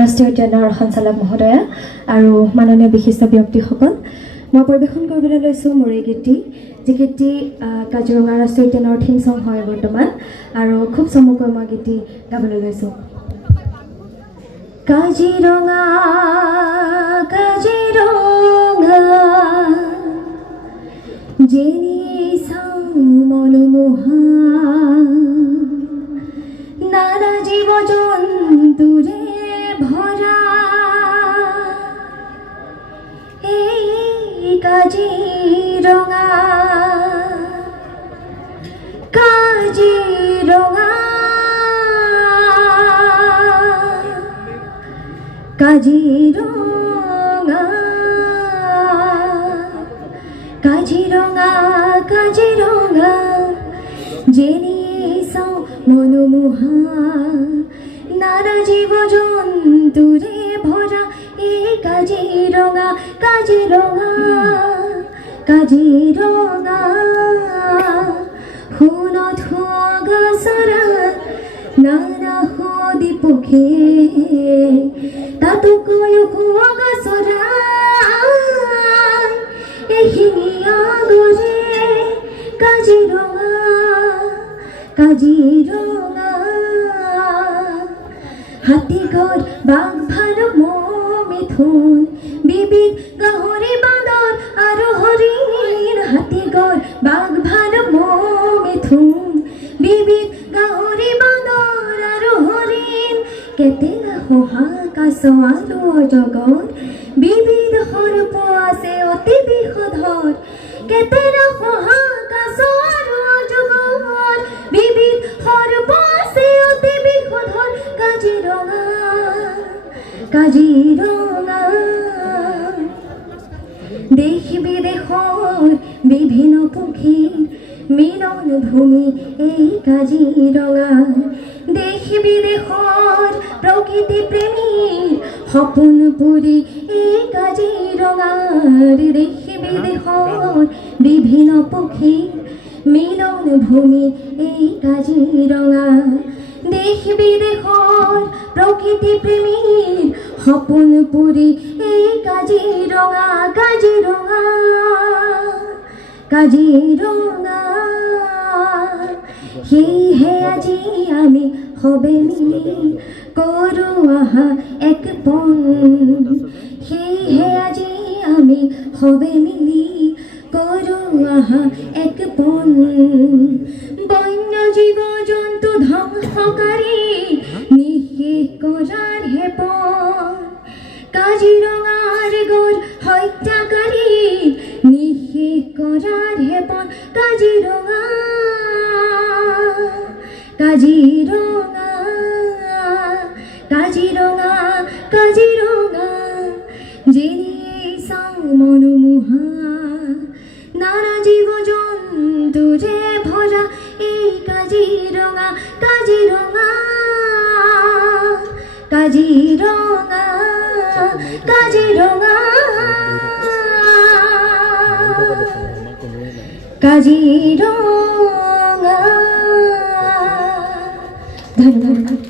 ৰাষ্ট্ৰীয় উদ্যানৰ সঞ্চালক মহোদয়া আৰু মাননীয় বিশিষ্ট ব্যক্তিসকল, মই পৰিৱেশন কৰিবলৈ লৈছোঁ মোৰ এই গীতটি, যি গীতটি কাজিৰঙা ৰাষ্ট্ৰীয় উদ্যানৰ থিম ছং হয় বৰ্তমান, আৰু খুব চমুকৈ মই গীতটি গাবলৈ লৈছোঁ। কাজিৰঙা কাজিৰঙা যেনি চাওঁ মনোমোহা, নানা জীৱ জন্তুৰে ভৰা এই কাজিৰঙা কাজিৰঙা কাজিৰঙা কাজিৰঙা কাজিৰঙা যেনি চাওঁ মনোমোহা, নানা জীৱ জন্তুৰে ভৰা এই কাজিৰঙা কাজিৰঙা কাজিৰঙা। সোণত সুগছৰা নানা সদি পক্ষী, তাতোকৈ সুগছৰা এশিঙীয়া গড়ে কাজিৰঙা কাজিৰঙা। হাতীগড় বাঘ ভালুক মহ মিথুন বিবিধ গাহৰি বান্দৰ আৰু হৰিণ, হাতীগড় বাঘ ভালুক মহ মিথুন বিবিধ গাহৰি বান্দৰ আৰু হৰিণ, কেতেৰা শহা কাছ আৰু অজগৰ বিবিধ সৰ্প আছে অতি বিষধৰ, কেতেৰা শহা কাছ আৰু অজগৰ বিবিধ সৰ্প আছে অতি বিষধৰ কাজিৰঙা কাজিৰঙা। দেশ বিদেশৰ বিভিন্ন পক্ষীৰ মিলন ভূমি এই কাজিৰঙা, দেশ বিদেশৰ প্ৰকৃতি প্ৰেমীৰ সপোন পুৰি এই কাজিৰঙাৰ, দেশ বিদেশৰ বিভিন্ন পক্ষীৰ মিলন ভূমি এই কাজিৰঙা, দেশ বিদেশৰ প্ৰকৃতি প্ৰেমীৰ সপোন পুৰি এই কাজিৰঙা কাজিৰঙা কাজিৰঙা। সেয়েহে আজি আমি সবে মিলি কৰোঁ আহা এক পণ, সেয়েহে আজি আমি সবে মিলি কৰোঁ আহা এক পণ, বন্য জীৱ জন্তু ধ্বংসকাৰী নিশেষ কৰাৰ হেঁপন, কাজিৰঙাৰ গড় হত্যাকাৰী নিশেষ কৰাৰ হেঁপন কাজিৰঙা কাজিৰঙা কাজিৰঙা কাজিৰঙা যেনি চাওঁ মনোমোহা, নানা জীৱ জন্তুৰে ভৰা এই কাজিৰঙা কাজিৰঙা কাজিৰঙা কাজিৰঙা কাজিৰঙা। ধন্যবাদ।